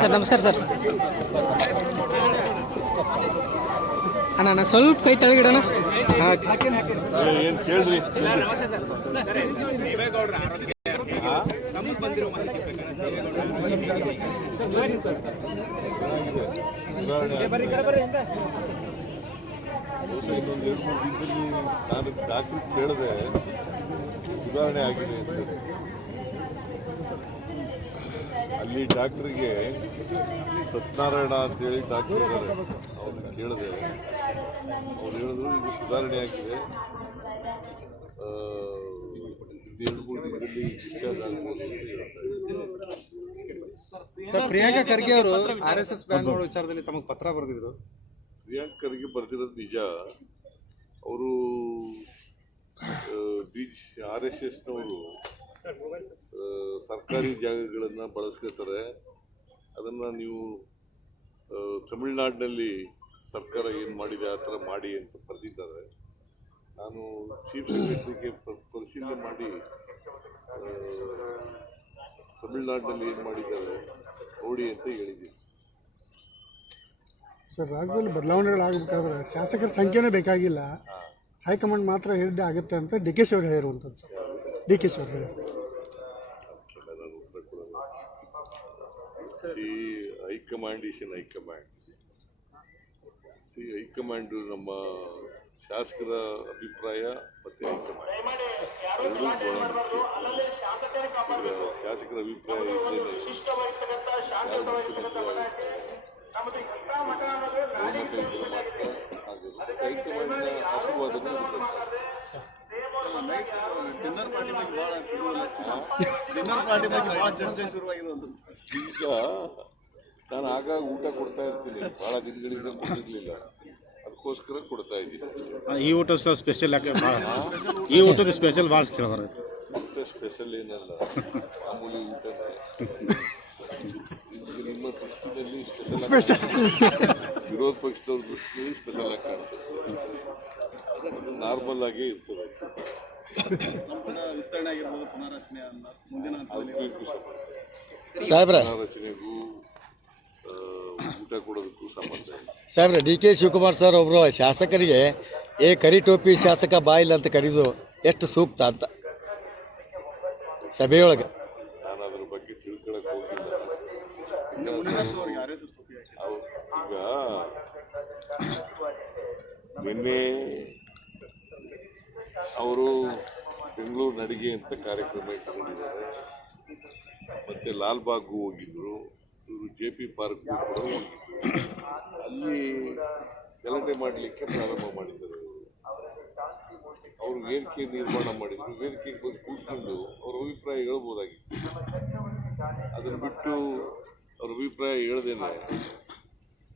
Sir ನಮಸ್ಕಾರ sir. ಅಣ್ಣ ನಾನು ಸ್ವಲ್ಪ ಕೈ ತೆಳಗಿಡೋಣ. ಏನು ಕೇಳ್ರಿ. ಇನ್ನೊಂದು 2-3 ದಿನದಲ್ಲಿ ನಾನು ಡಾಕ್ಟ್ರಿಗೆ ಕೇಳಿದೆ ಸುಧಾರಣೆ ಆಗಿದೆ ಅಂತ. ಅಲ್ಲಿ ಡಾಕ್ಟ್ರಿಗೆ ಸತ್ಯನಾರಾಯಣ ಅಂತೇಳಿ ಡಾಕ್ಟರ್ ಇದ್ದಾರೆ, ಅವ್ರನ್ನ ಕೇಳಿದೆ. ಅವ್ರು ಹೇಳಿದ್ರು ಈಗ ಸುಧಾರಣೆ ಆಗಿದೆ, 2-3 ದಿನದಲ್ಲಿ ಡಿಸ್ಚಾರ್ಜ್ ಆಗ್ಬೋದು ಅಂತ ಹೇಳ್ತಾ ಇದ್ದಾರೆ. ಸರ್, ಪ್ರಿಯಾಂಕಾ ಖರ್ಗೆ ಅವರು RSS ಬ್ಯಾನ್ ಮಾಡೋ ವಿಚಾರದಲ್ಲಿ ತಮಗೆ ಪತ್ರ ಬರೆದಿದ್ರು. ಪ್ರಿಯಾಂಕಾ ಖರ್ಗೆ ಬರೆದಿರೋದು ನಿಜ. ಅವರು RSSನವರು ಸರ್ಕಾರಿ ಜಾಗಗಳನ್ನು ಬಳಸ್ಕೊತಾರೆ. ಅದನ್ನು ನೀವು ತಮಿಳುನಾಡಿನಲ್ಲಿ ಸರ್ಕಾರ ಏನು ಮಾಡಿದೆ ಆ ಥರ ಮಾಡಿ ಅಂತ ಬರೆದಿದ್ದಾರೆ. ನಾನು ಚೀಫ್ ಸೆಕ್ರೆಟರಿಗೆ ಪರಿಶೀಲನೆ ಮಾಡಿ ತಮಿಳುನಾಡಿನಲ್ಲಿ ಏನು ಮಾಡಿದ್ದಾರೆ ನೋಡಿ ಅಂತ ಹೇಳಿದ್ದೀನಿ. ಸರ್, ರಾಜ್ಯದಲ್ಲಿ ಬದಲಾವಣೆಗಳಾಗಬೇಕಾದ್ರೆ ಶಾಸಕರ ಸಂಖ್ಯೆನೇ ಬೇಕಾಗಿಲ್ಲ, ಹೈಕಮಾಂಡ್ ಮಾತ್ರ ಹೇಳಿದ್ದೆ ಆಗುತ್ತೆ ಅಂತ DK ಅವರು ಹೇಳಿರುವಂಥದ್ದು. ಸರ್, DK ಅವರು ಹೇಳಿ high command is N high command. High command ನಮ್ಮ ಶಾಸಕರ ಅಭಿಪ್ರಾಯ ಮತ್ತು ಹೈಕಮಾಂಡ್ ಶಾಸಕರ ಅಭಿಪ್ರಾಯ ಇದ್ದೇನೆ ಹೈಕಮಾಂಡ್ನ ಆಶೀರ್ವಾದನೂ ಈಗ ನಾನು ಆಗಾಗ ಊಟ ಕೊಡ್ತಾ ಇರ್ತೀನಿ, ಭಾಳ ದಿನಗಳಿಂದ ಕೊಟ್ಟಿರಲಿಲ್ಲ, ಅದಕ್ಕೋಸ್ಕರ ಕೊಡ್ತಾ ಇದ್ದೀನಿ. ಈ ಊಟ ಸ್ಪೆಷಲ್ ಯಾಕೆ? ಈ ಊಟದ ಸ್ಪೆಷಲ್ ಭಾಳ ಕೇಳಬಾರ್ದು. ಮತ್ತೆ ಸ್ಪೆಷಲ್ ಏನಲ್ಲ, ಮಾಮೂಲಿ ಊಟನೇ. ನಿಮ್ಮ ದೃಷ್ಟಿನಲ್ಲಿ ಸ್ಪೆಷಲ್, ವಿರೋಧ ಪಕ್ಷದವ್ರ ದೃಷ್ಟಿಯಲ್ಲಿ ಸ್ಪೆಷಲ್ ಆಗಿ ಕಾಣಿಸುತ್ತೆ. ಅದು ನಾರ್ಮಲ್ ಆಗೇ ಇರ್ತದೆ. ವಿಸ್ತರಣೆ ಆಗಿರ್ಬೋದು, ಪುನರ್ರಚನೆ ಮುಂದಿನ ಪುನರ್ರಚನೆಗೂ ಊಟ ಕೊಡೋದಕ್ಕೂ ಸಂಬಂಧ ಇಲ್ಲ. ಸಾಹೇಬ್ರೆ, DK ಶಿವಕುಮಾರ್ ಸರ್ ಒಬ್ಬರು ಶಾಸಕರಿಗೆ ಕರಿ ಟೋಪಿ ಶಾಸಕ ಬಾಯಿಲ್ಲ ಅಂತ ಕರೀದು ಎಷ್ಟು ಸೂಕ್ತ ಅಂತ ಸಭೆಯೊಳಗೆ? ನಾನು ಅದ್ರ ಬಗ್ಗೆ ತಿಳ್ಕೊಳಕ್ ಹೋಗಿಲ್ಲ. ಈಗ ನಿನ್ನೆ ಅವರು ಬೆಂಗಳೂರು ನಡಿಗೆ ಅಂತ ಕಾರ್ಯಕ್ರಮ ಇಟ್ಕೊಂಡಿದ್ದಾರೆ, ಮತ್ತೆ ಲಾಲ್ಬಾಗ್ಗೂ ಹೋಗಿದ್ರು, ಇವರು JP ಪಾರ್ಕ್ಗೂ ಕೂಡ ಹೋಗಿದ್ರು. ಅಲ್ಲಿ ಗಲಾಟೆ ಮಾಡಲಿಕ್ಕೆ ಪ್ರಾರಂಭ ಮಾಡಿದ್ದಾರೆ. ಅವರು ವೇದಿಕೆ ನಿರ್ಮಾಣ ಮಾಡಿದ್ರು, ವೇದಿಕೆಗೆ ಬಂದು ಕೂತ್ಕೊಂಡು ಅವ್ರ ಅಭಿಪ್ರಾಯ ಹೇಳ್ಬೋದಾಗಿತ್ತು. ಅದನ್ನು ಬಿಟ್ಟು ಅವ್ರ ಅಭಿಪ್ರಾಯ ಹೇಳ್ದೇನೆ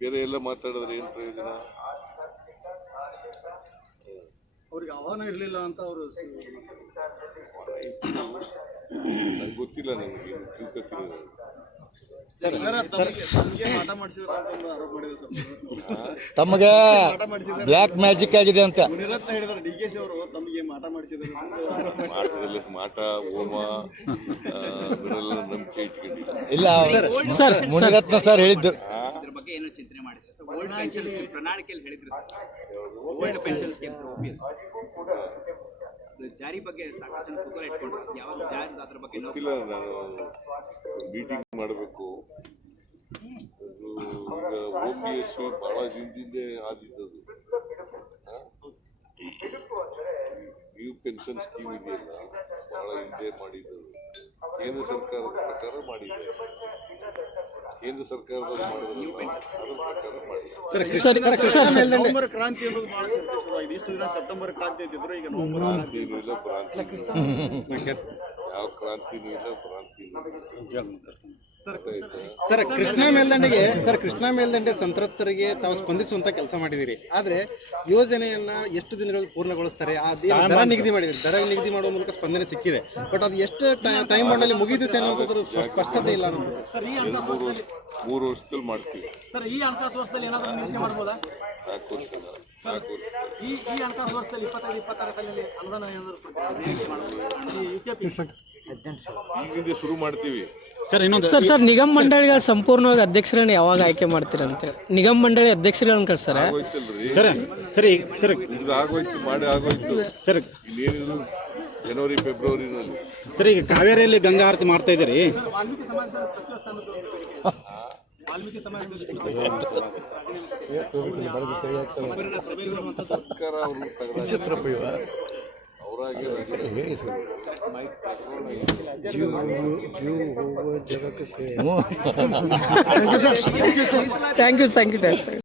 ಬೇರೆ ಎಲ್ಲ ಮಾತಾಡಿದ್ರೆ ಏನು ಪ್ರಯೋಜನ? ಅವ್ರಿಗೆ ಆಹ್ವಾನ ಇರಲಿಲ್ಲ ಅಂತ ಅವರು ನಂಗೆ ಗೊತ್ತಿಲ್ಲ, ನನಗೆ ತಿಳ್ಕೊತೀನಿ. ತಮಗೆ ಬ್ಲ್ಯಾಕ್ ಮ್ಯಾಜಿಕ್ ಆಗಿದೆ ಅಂತ ಮಾಟದಲ್ಲಿ ಮಾಟ ಹೋಮ ಅದರೆಲ್ಲ ನಂಬಿಕೆ ಇಟ್ಕೊಂಡಿಲ್ಲ. ಇಲ್ಲ ಸರ್, ಮುನಿರತ್ನ ಸರ್ ಹೇಳಿದ್ದು ಇದ್ರ ಬಗ್ಗೆ ಏನೋ ಚಿಂತನೆ ಮಾಡಿದ್ರೆ ಸರ್, ಓಲ್ಡ್ ಪೆನ್ಷನ್ ಸ್ಕೀಮ್ ಪ್ರಣಾಳಿಕೆಯಲ್ಲಿ ಹೇಳಿದ್ರು sir, old pension scheme sir, OPS ಜಾರಿ ಬಗ್ಗೆ ಸಾಕಷ್ಟು ಜನ ಕುತೂಹಲ ಇಟ್ಕೊಂಡ್ರು. ಯಾವಾಗ ಜಾರಿ ಅದ್ರ ಬಗ್ಗೆ ಗೊತ್ತಿಲ್ಲ. ನಾನು ಮೀಟಿಂಗ್ ಮಾಡಬೇಕು. ಅದು ಈಗ OPS ಬಹಳ ಹಿಂದಿಂದೆ ಆದಿದ್ದದು. ನ್ಯೂ ಪೆನ್ಷನ್ ಸ್ಕೀಮ್ ಇದೆಯಲ್ಲ, ಬಹಳ ಹಿಂದೆ ಮಾಡಿದ್ದದು. ಕೇಂದ್ರ ಸರ್ಕಾರದ ಪ್ರಕಾರ ಮಾಡಿದೆ, ಕೇಂದ್ರ ಸರ್ಕಾರದವರು ಮಾಡಿದ್ರು, ಅದರ ಪ್ರಕಾರ ಮಾಡಿದೆ. ನವೆಂಬರ್ ಕ್ರಾಂತಿ ಅನ್ನೋದು ಬಹಳ ಚರ್ಚೆ ಶುರುವಾಗಿದೆ. ಇಷ್ಟು ದಿನ ಸೆಪ್ಟೆಂಬರ್ ಕ್ರಾಂತಿ ಅಂತಿದ್ರು, ಈಗ ನವೆಂಬರ್ ಕ್ರಾಂತಿನೂ ಇಲ್ಲ, ಭ್ರಾಂತಿ ಯಾವ ಕ್ರಾಂತಿನೂ ಇಲ್ಲ, ಭ್ರಾಂತಿನೂ ಇಲ್ಲ. ಸರ್ ಕೃಷ್ಣಾ ಮೇಲ್ದಂಡೆ ಸಂತ್ರಸ್ತರಿಗೆ ತಾವು ಸ್ಪಂದಿಸುವಂತ ಕೆಲಸ ಮಾಡಿದಿರಿ. ಆದ್ರೆ ಯೋಜನೆಯನ್ನ ಎಷ್ಟು ದಿನಗಳಲ್ಲಿ ಪೂರ್ಣಗೊಳಿಸ್ತಾರೆ ದರ ನಿಗದಿ ಮಾಡಿದಿರಿ. ದರ ನಿಗದಿ ಮಾಡುವ ಮೂಲಕ ಸ್ಪಂದನೆ ಸಿಕ್ಕಿದೆ. ಬಟ್ ಅದು ಎಷ್ಟು ಟೈಮ್ ಬಾಂಡಲ್ಲಿ ಮುಗಿದಿದೆ ಅನ್ನೋದ್ರ ಸ್ಪಷ್ಟತೆ ಇಲ್ಲ ಅನ್ನೋದು ಸರ್. 3 ವರ್ಷದಲ್ಲಿ ಮಾಡ್ತೀವಿ. ಸರ್ ಈ ಹಣಕಾಸು ವರ್ಷದಲ್ಲಿ ಏನಾದರೂ ನಿರೀಕ್ಷೆ ಮಾಡ್ಬೋದಾ? 4 ವರ್ಷ ಈ ಹಣಕಾಸು ವರ್ಷದಲ್ಲಿ 25-26 ಸಾಲಿನಲ್ಲಿ ಅನುದಾನ ಏನಾದರೂ ನಿರೀಕ್ಷೆ ಮಾಡ್ಬೋದಾ? ಈ UKP ಈಗಿಂದ ಶುರು ಮಾಡ್ತೀವಿ. ಸರ್ ನಿಗಮ ಮಂಡಳಿಗಳ ಸಂಪೂರ್ಣವಾಗಿ ಅಧ್ಯಕ್ಷರನ್ನ ಯಾವಾಗ ಆಯ್ಕೆ ಮಾಡ್ತೀರಂತೆ? ನಿಗಮ ಮಂಡಳಿ ಅಧ್ಯಕ್ಷರುಗಳನ್ನ ಕಳ್ಸಾರ? ಆಗೋಯ್ತಲ್ರಿ, ಇದು ಆಗೋಯ್ತು, ಮಾಡಿ ಆಗೋಯ್ತು ಸರ್. ಇನ್ನೇನಿದ್ರು ಜನವರಿ ಫೆಬ್ರವರಿನಲ್ಲಿ. ಸರ್ ಈಗ ಕಾವೇರಿಯಲ್ಲಿ ಗಂಗಾ ಆರತಿ ಮಾಡ್ತಾ ಇದ್ದೀರಿ. ವಾಲ್ಮೀಕಿ ಸಮಾಜದ ಸಚಿವ ಸ್ಥಾನದ ವಾಲ್ಮೀಕಿ ಸಮಾಜದ ಸರ್ಕಾರ ಅವರು ಅವರಾಗೆ ಥ್ಯಾಂಕ್ ಯು ಸರ್.